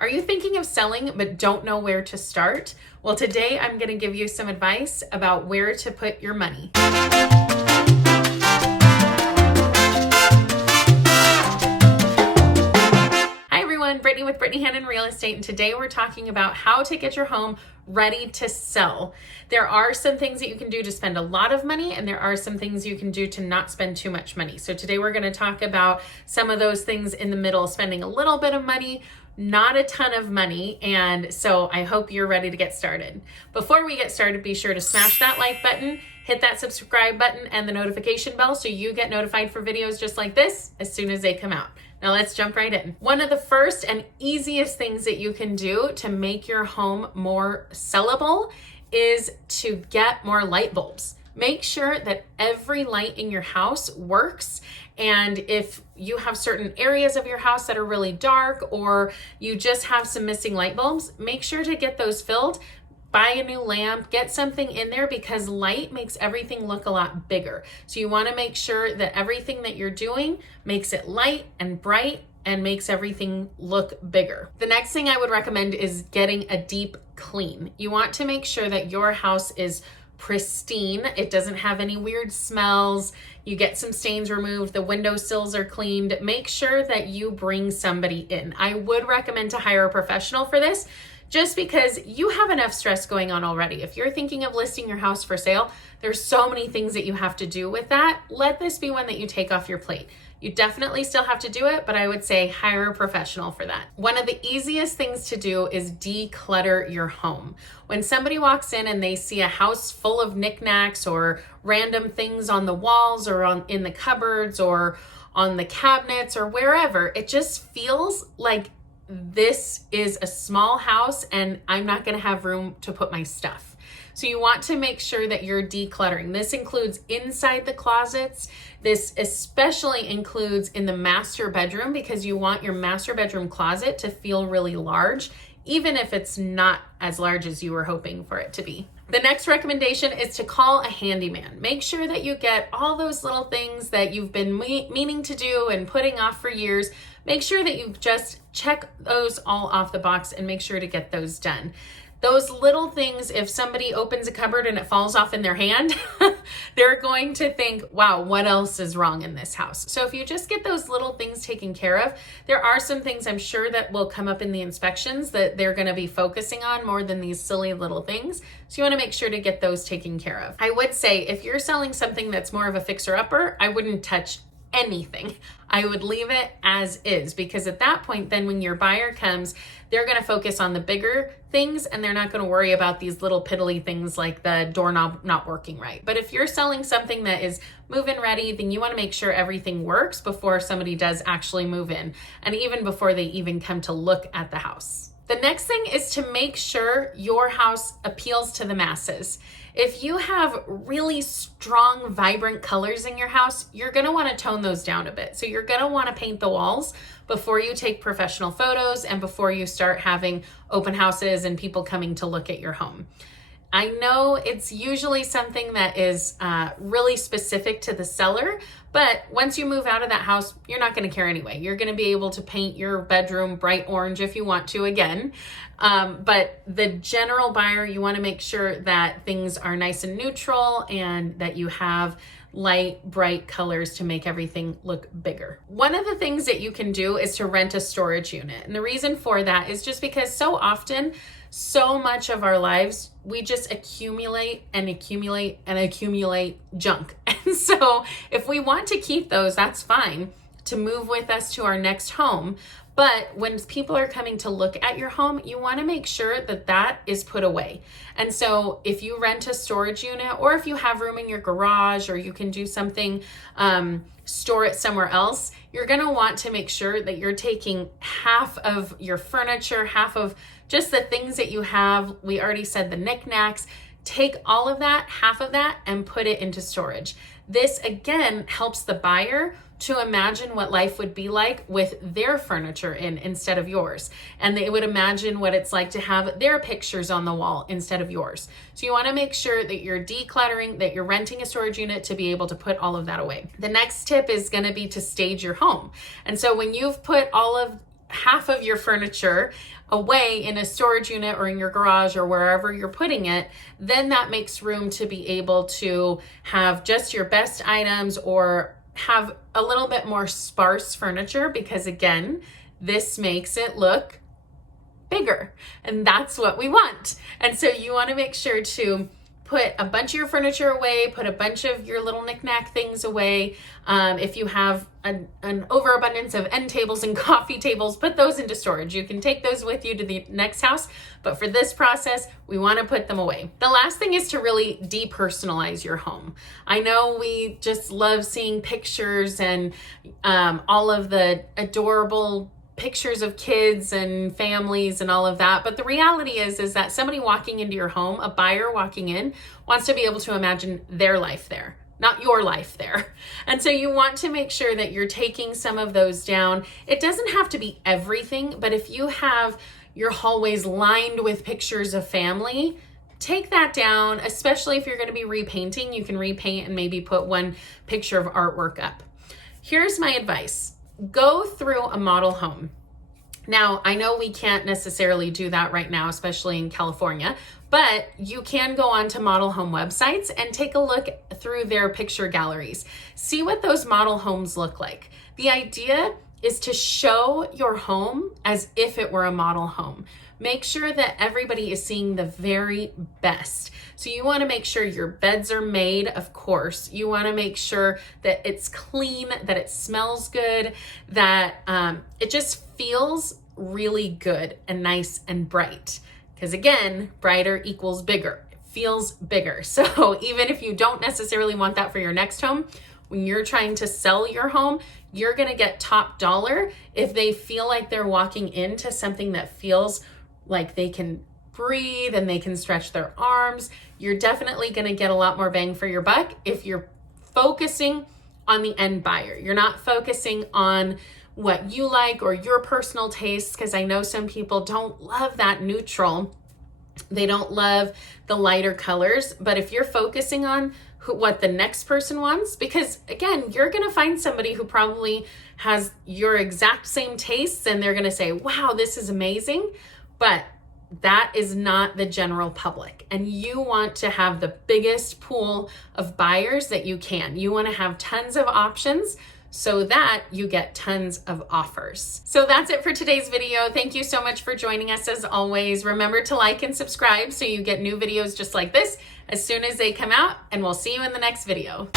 Are you thinking of selling but don't know where to start? Well, today I'm going to give you some advice about where to put your money. Hi everyone, Brittany with Brittany Hannon Real Estate, and today we're talking about how to get your home ready to sell. There are some things that you can do to spend a lot of money, and there are some things you can do to not spend too much money. So today we're going to talk about some of those things in the middle, spending a little bit of money, not a ton of money. And so I hope you're ready to get started. Before we get started, be sure to smash that like button, hit that subscribe button and the notification bell so you get notified for videos just like this as soon as they come out. Now let's jump right in. One of the first and easiest things that you can do to make your home more sellable is to get more light bulbs. Make sure that every light in your house works. And if you have certain areas of your house that are really dark, or you just have some missing light bulbs, make sure to get those filled. Buy a new lamp, get something in there, because light makes everything look a lot bigger. So you want to make sure that everything that you're doing makes it light and bright and makes everything look bigger. The next thing I would recommend is getting a deep clean. You want to make sure that your house is pristine. It doesn't have any weird smells. You get some stains removed. The windowsills are cleaned. Make sure that you bring somebody in. I would recommend to hire a professional for this, just because you have enough stress going on already. If you're thinking of listing your house for sale, there's so many things that you have to do with that. Let this be one that you take off your plate. You definitely still have to do it, but I would say hire a professional for that. One of the easiest things to do is declutter your home. When somebody walks in and they see a house full of knickknacks or random things on the walls or in the cupboards or on the cabinets or wherever, it just feels like this is a small house and I'm not going to have room to put my stuff. So you want to make sure that you're decluttering. This includes inside the closets. This especially includes in the master bedroom, because you want your master bedroom closet to feel really large, even if it's not as large as you were hoping for it to be. The next recommendation is to call a handyman. Make sure that you get all those little things that you've been meaning to do and putting off for years. Make sure that you just check those all off the box and make sure to get those done. Those little things, if somebody opens a cupboard and it falls off in their hand, they're going to think, wow, what else is wrong in this house? So if you just get those little things taken care of, there are some things I'm sure that will come up in the inspections that they're going to be focusing on more than these silly little things. So you want to make sure to get those taken care of. I would say if you're selling something that's more of a fixer-upper, I wouldn't touch anything. I would leave it as is, because at that point, then when your buyer comes, they're going to focus on the bigger things and they're not going to worry about these little piddly things like the doorknob not working right. But if you're selling something that is move-in ready, then you want to make sure everything works before somebody does actually move in, and even before they even come to look at the house. The next thing is to make sure your house appeals to the masses. If you have really strong, vibrant colors in your house, you're going to want to tone those down a bit. So you're going to want to paint the walls before you take professional photos and before you start having open houses and people coming to look at your home. I know it's usually something that is really specific to the seller, but once you move out of that house, you're not going to care anyway. You're going to be able to paint your bedroom bright orange if you want to again. But the general buyer, you want to make sure that things are nice and neutral and that you have light, bright colors to make everything look bigger. One of the things that you can do is to rent a storage unit. And the reason for that is just because so often, so much of our lives, we just accumulate and accumulate and accumulate junk. And so if we want to keep those, that's fine to move with us to our next home. But when people are coming to look at your home, you want to make sure that that is put away. And so if you rent a storage unit, or if you have room in your garage, or you can do something, store it somewhere else, you're going to want to make sure that you're taking half of your furniture, half of just the things that you have. We already said the knickknacks. Take all of that, half of that, and put it into storage. This again helps the buyer to imagine what life would be like with their furniture in instead of yours. And they would imagine what it's like to have their pictures on the wall instead of yours. So you want to make sure that you're decluttering, that you're renting a storage unit to be able to put all of that away. The next tip is going to be to stage your home. And so when you've put all of half of your furniture away in a storage unit or in your garage or wherever you're putting it, then that makes room to be able to have just your best items or have a little bit more sparse furniture, because again, this makes it look bigger, and that's what we want. And so you want to make sure to put a bunch of your furniture away, put a bunch of your little knick-knack things away. If you have an overabundance of end tables and coffee tables, put those into storage. You can take those with you to the next house, but for this process, we want to put them away. The last thing is to really depersonalize your home. I know we just love seeing pictures and all of the adorable pictures of kids and families and all of that. But the reality is that somebody walking into your home, a buyer walking in, wants to be able to imagine their life there, not your life there. And so you want to make sure that you're taking some of those down. It doesn't have to be everything, but if you have your hallways lined with pictures of family, take that down, especially if you're going to be repainting. You can repaint and maybe put one picture of artwork up. Here's my advice. Go through a model home. Now, I know we can't necessarily do that right now, especially in California, but you can go onto model home websites and take a look through their picture galleries. See what those model homes look like. The idea is to show your home as if it were a model home. Make sure that everybody is seeing the very best. So you want to make sure your beds are made, of course. You want to make sure that it's clean, that it smells good, that it just feels really good and nice and bright. Because again, brighter equals bigger. It feels bigger. So even if you don't necessarily want that for your next home, when you're trying to sell your home, you're going to get top dollar if they feel like they're walking into something that feels like they can breathe and they can stretch their arms. You're definitely going to get a lot more bang for your buck if you're focusing on the end buyer. You're not focusing on what you like or your personal tastes, because I know some people don't love that neutral. They don't love the lighter colors. But if you're focusing on what the next person wants, because again, you're going to find somebody who probably has your exact same tastes and they're going to say, wow, this is amazing. But that is not the general public. And you want to have the biggest pool of buyers that you can. You want to have tons of options so that you get tons of offers. So that's it for today's video. Thank you so much for joining us as always. Remember to like and subscribe so you get new videos just like this as soon as they come out, and we'll see you in the next video.